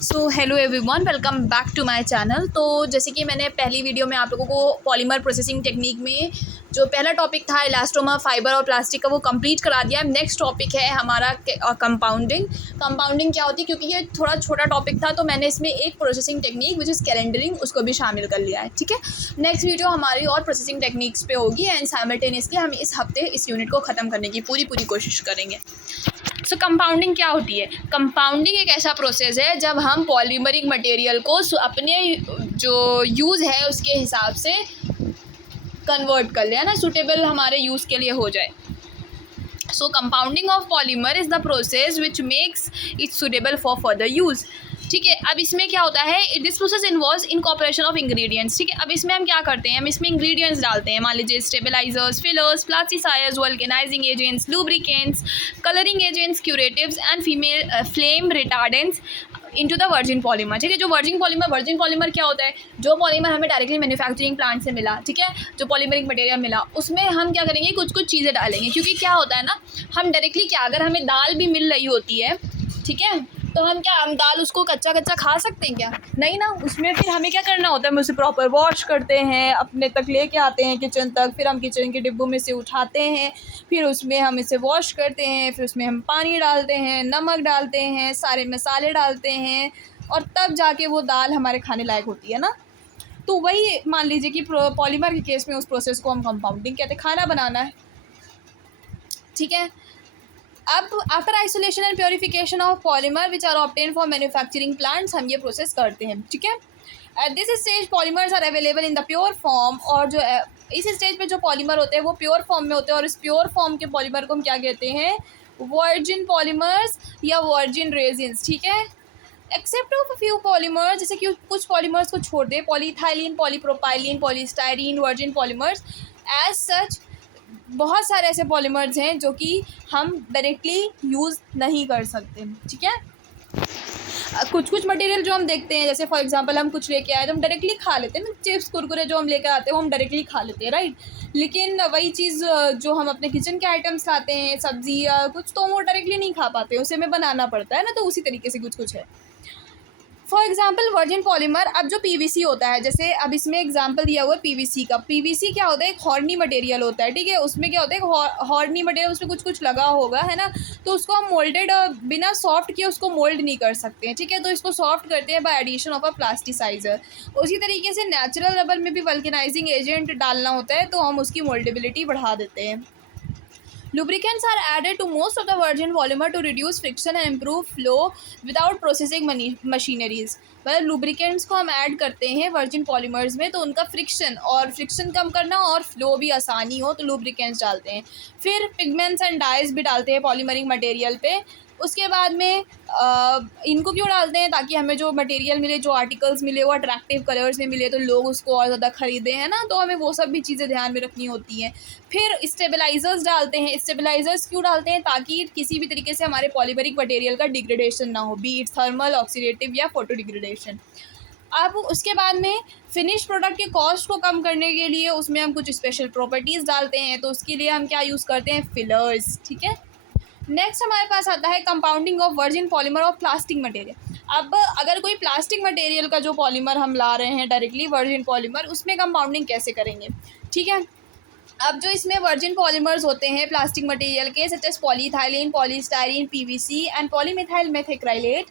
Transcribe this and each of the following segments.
So hello everyone, welcome back to my channel. तो जैसे कि मैंने पहली वीडियो में आप लोगों को पॉलीमर प्रोसेसिंग टेक्निक में जो पहला टॉपिक था इलास्टोमर, फाइबर और प्लास्टिक का, वो कंप्लीट करा दिया। नेक्स्ट टॉपिक है हमारा कंपाउंडिंग। कंपाउंडिंग क्या होती है, क्योंकि ये थोड़ा छोटा टॉपिक था तो मैंने इसमें एक processing technique which is calendering उसको भी शामिल कर लिया है। ठीक है, नेक्स्ट वीडियो हमारी और प्रोसेसिंग टेक्निक्स पे होगी एंड साइमल्टेनियसली हम इस हफ्ते इस यूनिट को ख़त्म करने की पूरी कोशिश करेंगे। सो कंपाउंडिंग क्या होती है? कंपाउंडिंग एक ऐसा प्रोसेस है जब हम पॉलीमरिक मटेरियल को अपने जो यूज़ है उसके हिसाब से कन्वर्ट कर ले ना, सूटेबल हमारे यूज़ के लिए हो जाए। So compounding of polymer is the process which makes it suitable for further use. ठीक है, अब इसमें क्या होता है, this process involves incorporation of ingredients. ठीक है, अब इसमें हम क्या करते हैं, हम इसमें इंग्रेडिएंट्स डालते हैं। मान लीजिए stabilisers, fillers, plasticisers, vulcanising agents, lubricants, colouring agents, curatives and flame retardants into the virgin polymer. ठीक है, जो वर्जिन पॉलीमर क्या होता है, जो पॉलीमर हमें डायरेक्टली मैन्युफैक्चरिंग प्लांट से मिला, ठीक है, जो पॉलीमरिक मटेरियल मिला, उसमें हम क्या करेंगे, कुछ चीज़ें डालेंगे। क्योंकि क्या होता है ना, हम डायरेक्टली क्या, अगर हमें दाल भी मिल रही होती है, ठीक है, तो हम दाल उसको कच्चा खा सकते हैं क्या? नहीं ना। उसमें फिर हमें क्या करना होता है, हम उसे प्रॉपर वॉश करते हैं, अपने तक लेके आते हैं किचन तक, फिर हम किचन के डिब्बों में से उठाते हैं, फिर उसमें हम इसे वॉश करते हैं, फिर उसमें हम पानी डालते हैं, नमक डालते हैं, सारे मसाले डालते हैं, और तब जाके वो दाल हमारे खाने लायक होती है ना। तो वही मान लीजिए कि पॉलीमर के केस में उस प्रोसेस को हम कंपाउंडिंग कहते हैं, खाना बनाना है। ठीक है, अब after isolation and purification of polymer which are obtain for manufacturing plants, हम ये प्रोसेस करते हैं। ठीक है, at this stage polymers are available in the pure form, और जो इस स्टेज पे जो पॉलीमर होते हैं वो प्योर फॉर्म में होते हैं, और इस प्योर फॉर्म के पॉलीमर को हम क्या कहते हैं, वर्जिन पॉलीमर्स या वर्जिन रेजिन्स। ठीक है, एक्सेप्ट ऑफ फ्यू पॉलीमर्स, जैसे कि कुछ पॉलीमर्स को छोड़ दे, polyethylene, polypropylene, polystyrene, virgin polymers. As such बहुत सारे ऐसे पॉलीमर्स हैं जो कि हम डायरेक्टली यूज़ नहीं कर सकते। ठीक है, कुछ मटेरियल जो हम देखते हैं, जैसे फॉर एग्जांपल हम कुछ लेके आए तो हम डायरेक्टली खा लेते हैं ना, चिप्स कुरकुरे जो हम लेकर आते हैं वो हम डायरेक्टली खा लेते हैं, राइट। लेकिन वही चीज़ जो हम अपने किचन के आइटम्स लाते हैं, सब्जी या कुछ, तो वो डायरेक्टली नहीं खा पाते, उसे हमें बनाना पड़ता है ना। तो उसी तरीके से कुछ है। फॉर एग्जाम्पल वर्जिन पॉलीमर, अब जो पीवीसी होता है, जैसे अब इसमें एग्जाम्पल दिया हुआ है पीवीसी का। पीवीसी क्या होता है, एक हॉर्नी मटेरियल होता है। ठीक है, उसमें क्या होता है, हॉर्नी मटेरियल, उसमें कुछ लगा होगा, है ना। तो उसको हम मोल्डेड बिना सॉफ्ट किए उसको मोल्ड नहीं कर सकते हैं। ठीक है, तो इसको सॉफ्ट करते हैं by addition of a plasticiser. उसी तरीके से नेचुरल रबर में भी वल्केनाइजिंग एजेंट डालना होता है, तो हम उसकी मोल्डेबिलिटी बढ़ा देते हैं। Lubricants are added to most of the virgin polymer to reduce friction and improve flow without processing machineries। मतलब लुब्रिकेंट्स को हम ऐड करते हैं वर्जिन पॉलीमर्स में, तो उनका फ्रिक्शन कम करना और फ्लो भी आसानी हो, तो लुब्रिकेंट्स डालते हैं। फिर पिगमेंट्स एंड डाइज भी डालते हैं पॉलीमरिक मटेरियल पे। उसके बाद में इनको क्यों डालते हैं, ताकि हमें जो मटेरियल मिले, जो आर्टिकल्स मिले, वो अट्रैक्टिव कलर्स में मिले, तो लोग उसको और ज़्यादा ख़रीदें, है ना। तो हमें वो सब भी चीज़ें ध्यान में रखनी होती हैं। फिर स्टेबलाइजर्स डालते हैं। स्टेबलाइजर्स क्यों डालते हैं, ताकि किसी भी तरीके से हमारे पॉलीमरिक मटेरियल का डिग्रेडेशन ना हो, बी इट थर्मल, ऑक्सीडेटिव या फोटो डिग्रेडेशन। अब उसके बाद में फिनिश प्रोडक्ट के कॉस्ट को कम करने के लिए उसमें हम कुछ स्पेशल प्रॉपर्टीज़ डालते हैं, तो उसके लिए हम क्या यूज़ करते हैं, फिलर्स। ठीक है, नेक्स्ट हमारे पास आता है compounding of virgin polymer of plastic material. अब अगर कोई प्लास्टिक मटेरियल का जो पॉलीमर हम ला रहे हैं डायरेक्टली वर्जिन पॉलीमर, उसमें कंपाउंडिंग कैसे करेंगे। ठीक है, अब जो इसमें वर्जिन पॉलीमर्स होते हैं प्लास्टिक मटेरियल के, such as polyethylene, polystyrene, PVC and polymethyl methacrylate,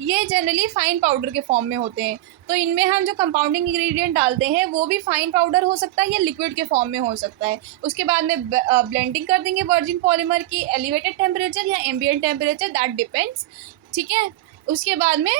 ये जनरली फाइन पाउडर के फॉर्म में होते हैं। तो इनमें हम जो कंपाउंडिंग इंग्रेडिएंट डालते हैं वो भी फाइन पाउडर हो सकता है या लिक्विड के फॉर्म में हो सकता है। उसके बाद में ब्लेंडिंग कर देंगे वर्जिन पॉलीमर की एलिवेटेड टेम्परेचर या एम्बिएंट टेम्परेचर, दैट डिपेंड्स। ठीक है, उसके बाद में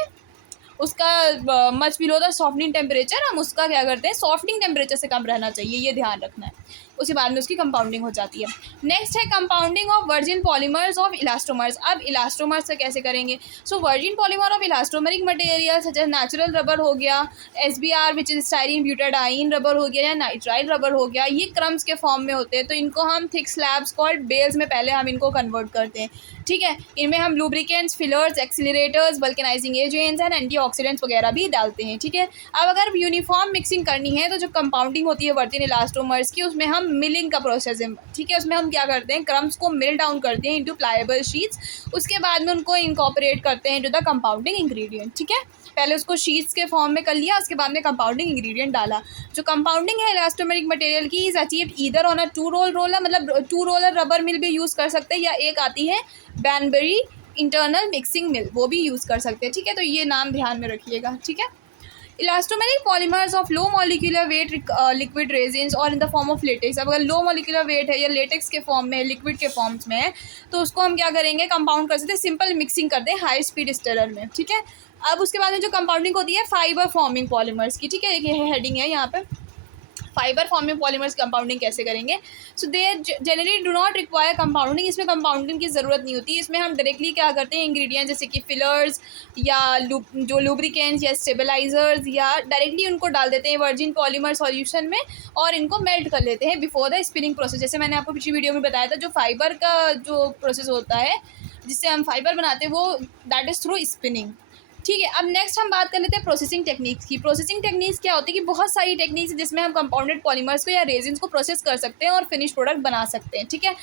उसका much below the softening temperature, हम उसका क्या करते हैं, सॉफ्टनिंग टेम्परेचर से कम रहना चाहिए, ये ध्यान रखना है। उसके बाद में उसकी कंपाउंडिंग हो जाती है। नेक्स्ट है compounding of virgin polymers of elastomers. अब इलास्टोमर्स से कैसे करेंगे, so virgin polymer of elastomeric material such as natural rubber हो गया, SBR which is styrene butadiene rubber हो गया, या नाइट्राइल रबर हो गया, ये क्रम्स के फॉर्म में होते हैं। तो इनको हम थिक स्लैब्स कॉल्ड बेल्स में पहले हम इनको कन्वर्ट करते हैं। ठीक है, इनमें हम lubricants, fillers, accelerators, vulcanizing agents and antioxidants वगैरह भी डालते हैं, ठीक है। अब अगर यूनिफॉर्म मिक्सिंग करनी है तो जो कंपाउंडिंग होती है वर्जिन इलास्टोमर्स की, उसमें हम मिलिंग का प्रोसेस है, ठीक है। उसमें हम क्या करते हैं, क्रम्स को मिल डाउन करते हैं इंटू प्लाएबल शीट्स, उसके बाद में उनको इनकॉर्पोरेट करते हैं इंटू द कंपाउंडिंग इंग्रेडिएंट, ठीक है। पहले उसको शीट्स के फॉर्म में कर लिया, उसके बाद में कंपाउंडिंग इंग्रेडिएंट डाला। जो कंपाउंडिंग है इलास्टोमेरिक मटेरियल की is achieved either on a two roller, मतलब टू रोलर रबर मिल भी यूज़ कर सकते हैं, या एक आती है बैनबरी इंटरनल मिक्सिंग मिल, वो भी यूज़ कर सकते हैं, ठीक है। तो ये नाम ध्यान में रखिएगा, ठीक है। Elastomeric polymers of low molecular weight liquid resins और in the form of latex. अब अगर लो मॉलिक्यूलर वेट है या लेटेक्स के फॉर्म में, लिक्विड के फॉर्म्स में है, तो उसको हम क्या करेंगे, कंपाउंड कर सकते हैं, सिंपल मिक्सिंग करते हैं हाई स्पीड स्टिरर में, ठीक है। अब उसके बाद में जो कंपाउंडिंग होती है फाइबर फॉर्मिंग पॉलीमर्स की, ठीक है, ये हेडिंग है यहाँ पे, फाइबर फॉर्मिंग पॉलीमर्स कंपाउंडिंग कैसे करेंगे। So they generally do not require compounding, इसमें कंपाउंडिंग की ज़रूरत नहीं होती। इसमें हम डायरेक्टली क्या करते हैं, इंग्रेडिएंट जैसे कि फिलर्स या जो लुब्रिकेंट्स या स्टेबलाइजर्स, या डायरेक्टली उनको डाल देते हैं वर्जिन पॉलीमर सॉल्यूशन में और इनको मेल्ट कर लेते हैं बिफोर द स्पिनिंग प्रोसेस। जैसे मैंने आपको पिछली वीडियो में बताया था, जो फाइबर का जो प्रोसेस होता है जिससे हम फाइबर बनाते हैं, वो दैट इज़ थ्रू स्पिनिंग, ठीक है। अब नेक्स्ट हम बात कर लेते हैं प्रोसेसिंग टेक्निक्स की। प्रोसेसिंग टेक्निक्स क्या होती है कि बहुत सारी टेक्निक्स है जिसमें हम कंपाउंडेड पॉलीमर्स को या रेजिन्स को प्रोसेस कर सकते हैं और फिनिश प्रोडक्ट बना सकते हैं, ठीक है।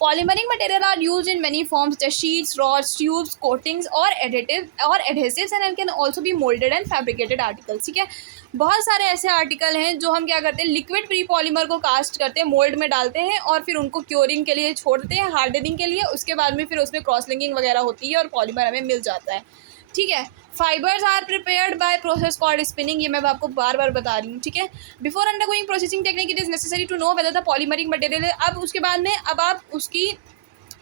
Polymeric material are use in many forms जैसे शीट्स, रॉड्स, ट्यूब्स, कोटिंग्स और adhesives and can also be moulded and fabricated articles, ठीक है। बहुत सारे ऐसे आर्टिकल हैं जो हम क्या करते हैं, लिक्विड प्री पॉलीमर को कास्ट करते हैं, मोल्ड में डालते हैं और फिर उनको क्योरिंग के लिए छोड़ देते हैं, हार्डनिंग के लिए। उसके बाद में फिर उसमें क्रॉस लिंकिंग वगैरह होती है और पॉलीमर हमें मिल जाता है, ठीक है। Fibres are prepared by process called spinning, ये मैं आपको बार बार बता रही हूँ, ठीक है। Before undergoing processing technique it is necessary to know whether the polymeric material है। अब उसके बाद में अब आप उसकी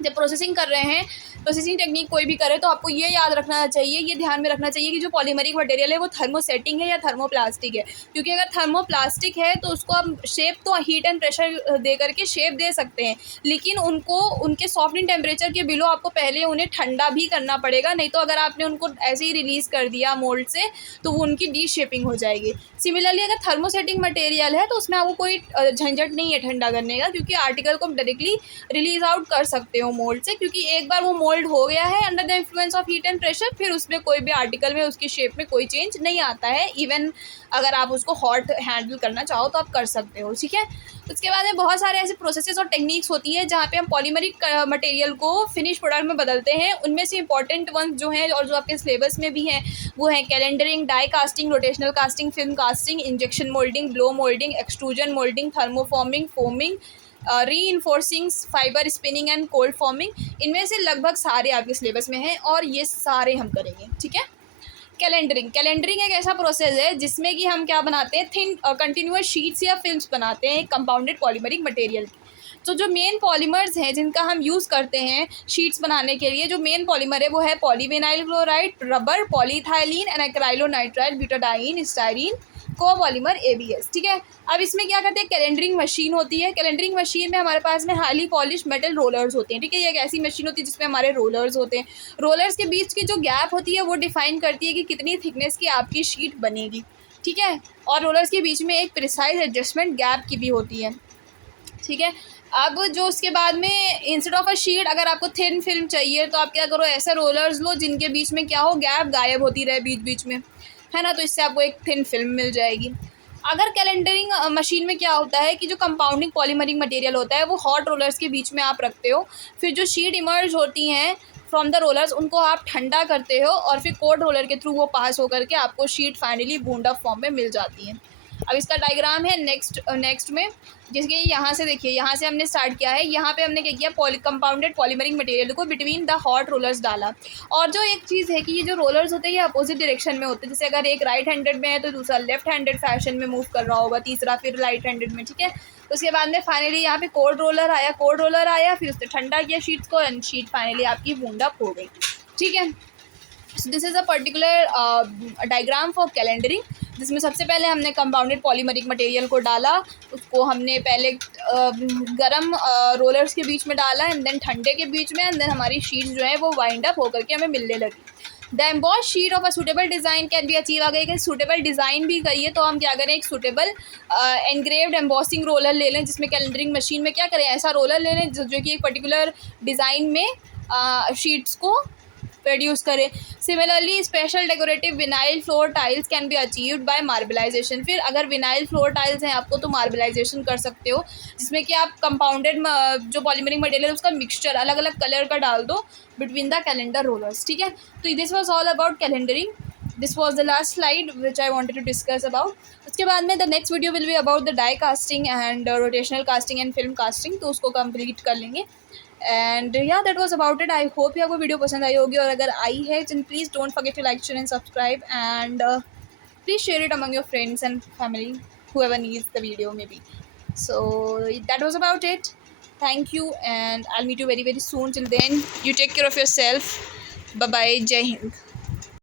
जब प्रोसेसिंग कर रहे हैं, प्रोसेसिंग टेक्निक कोई भी करे, तो आपको ये याद रखना चाहिए, ये ध्यान में रखना चाहिए कि जो पॉलीमरिक मटेरियल है वो थर्मोसेटिंग है या थर्मोप्लास्टिक है। क्योंकि अगर थर्मोप्लास्टिक है तो उसको आप शेप तो हीट एंड प्रेशर दे करके शेप दे सकते हैं, लेकिन उनको उनके सॉफ्टनिंग टेम्परेचर के बिलो आपको पहले उन्हें ठंडा भी करना पड़ेगा, नहीं तो अगर आपने उनको ऐसे ही रिलीज़ कर दिया मोल्ड से तो वो उनकी डी शेपिंग हो जाएगी। सिमिलरली अगर थर्मोसेटिंग मटेरियल है तो उसमें आपको कोई झंझट नहीं है ठंडा करने का, क्योंकि आर्टिकल को डायरेक्टली रिलीज आउट कर सकते हो मोल्ड से, क्योंकि एक बार वो मोल्ड हो गया है under the influence of heat and pressure, फिर उसमें कोई भी आर्टिकल में उसकी शेप में कोई चेंज नहीं आता है। इवन अगर आप उसको हॉट हैंडल करना चाहो तो आप कर सकते हो, ठीक है। उसके बाद में बहुत सारे ऐसे प्रोसेसेस और टेक्निक्स होती है जहाँ पे हम पॉलीमरिक मटेरियल को फिनिश प्रोडक्ट में बदलते हैं। उनमें से इंपॉर्टेंट वंस जो हैं और जो आपके सिलेबस में भी हैं वो है calendering, die casting, rotational casting, film casting, injection moulding, blow moulding, extrusion moulding, thermoforming, foaming, reinforcing, fibre spinning and cold forming. इनमें से लगभग सारे आपके सिलेबस में हैं और ये सारे हम करेंगे, ठीक है। कैलेंडरिंग एक ऐसा प्रोसेस है जिसमें कि हम क्या बनाते हैं, थिन कंटिन्यूअस शीट्स या फिल्म्स बनाते हैं कंपाउंडेड पॉलीमरिक मटेरियल की। तो जो मेन पॉलीमर्स हैं जिनका हम यूज़ करते हैं शीट्स बनाने के लिए, जो मेन पॉलीमर है वो है polyvinyl chloride, rubber, polyethylene and acrylonitrile, butadiene, styrene, copolymer, ABS, ठीक है। अब इसमें क्या करते हैं, कैलेंडरिंग मशीन होती है। कैलेंडरिंग मशीन में हमारे पास में हाईली पॉलिश मेटल रोलर्स होते हैं, ठीक है। ये एक ऐसी मशीन होती है जिसमें हमारे रोलर्स होते हैं। रोलर्स के बीच की जो गैप होती है वो डिफाइन करती है कि कितनी थिकनेस की आपकी शीट बनेगी, ठीक है। और रोलर्स के बीच में एक प्रिसाइज एडजस्टमेंट गैप की भी होती है, ठीक है। अब जो उसके बाद में इंस्टेड ऑफ अ शीट अगर आपको थिन फिल्म चाहिए तो आप क्या करो, ऐसे रोलर्स लो जिनके बीच में क्या हो, गैप गायब होती रहे बीच बीच में, है ना। तो इससे आपको एक थिन फिल्म मिल जाएगी। अगर कैलेंडरिंग मशीन में क्या होता है कि जो कंपाउंडिंग पॉलीमरिक मटेरियल होता है वो हॉट रोलर्स के बीच में आप रखते हो, फिर जो शीट इमर्ज होती हैं फ्रॉम द रोलर्स उनको आप ठंडा करते हो और फिर कोल्ड रोलर के थ्रू वो पास होकर के आपको शीट फाइनली बूंदा फॉर्म में मिल जाती है। अब इसका डायग्राम है नेक्स्ट में, जिसके यहाँ से देखिए, यहाँ से हमने स्टार्ट किया है, यहाँ पे हमने क्या किया, कंपाउंडेड पॉलीमरिक मटेरियल को बिटवीन द हॉट रोलर्स डाला। और जो एक चीज़ है कि ये जो रोलर्स होते हैं ये अपोजिट डायरेक्शन में होते हैं, जैसे अगर एक राइट हैंडेड में है तो दूसरा लेफ्ट हैंडेड फैशन में मूव कर रहा होगा, तीसरा फिर राइट हैंडेड में, ठीक है। तो उसके बाद में फाइनली यहाँ पे कोल्ड रोलर आया, फिर उसने ठंडा किया शीट्स को एंड शीट फाइनली आपकी वूंड अप हो गई, ठीक है। So this is a particular diagram for calendering, जिसमें सबसे पहले हमने कंपाउंडेड पॉलीमरिक मटेरियल को डाला, उसको हमने पहले गरम रोलर्स के बीच में डाला एंड देन ठंडे के बीच में, एंड देन हमारी शीट जो है वो वाइंड अप होकर के हमें मिलने लगी। The emboss sheet of a suitable design can be achieve. अगर एक सूटेबल डिज़ाइन भी करिए तो हम क्या करें, एक सूटेबल एनग्रेव्ड एम्बॉसिंग रोलर ले लें, जिसमें कैलेंडरिंग मशीन में क्या करें, ऐसा रोलर ले लें जो कि एक पर्टिकुलर डिज़ाइन में शीट्स को प्रोड्यूस करें। Similarly special decorative vinyl floor tiles can be achieved by marbleization. फिर अगर विनाइल फ्लोर टाइल्स हैं आपको तो मार्बलाइजेशन कर सकते हो, जिसमें कि आप कंपाउंडेड जो पॉलीमरिक मटेरियल है उसका मिक्सचर अलग अलग कलर का डाल दो बिटवीन द कैलेंडर रोलर्स, ठीक है। तो this was all about calendering, this was the last slide which I wanted to discuss about. उसके बाद में the next video will be about the die casting and rotational casting and film casting, तो उसको complete कर लेंगे। And या that was about it. I hope आपको video पसंद आई होगी, और अगर आई है then please don't forget to like, share and subscribe, and please share it among your friends and family, whoever needs the video maybe. So that was about it. Thank you, and I'll meet you very very soon. Till then, you take care of yourself. Bye bye. Jai Hind.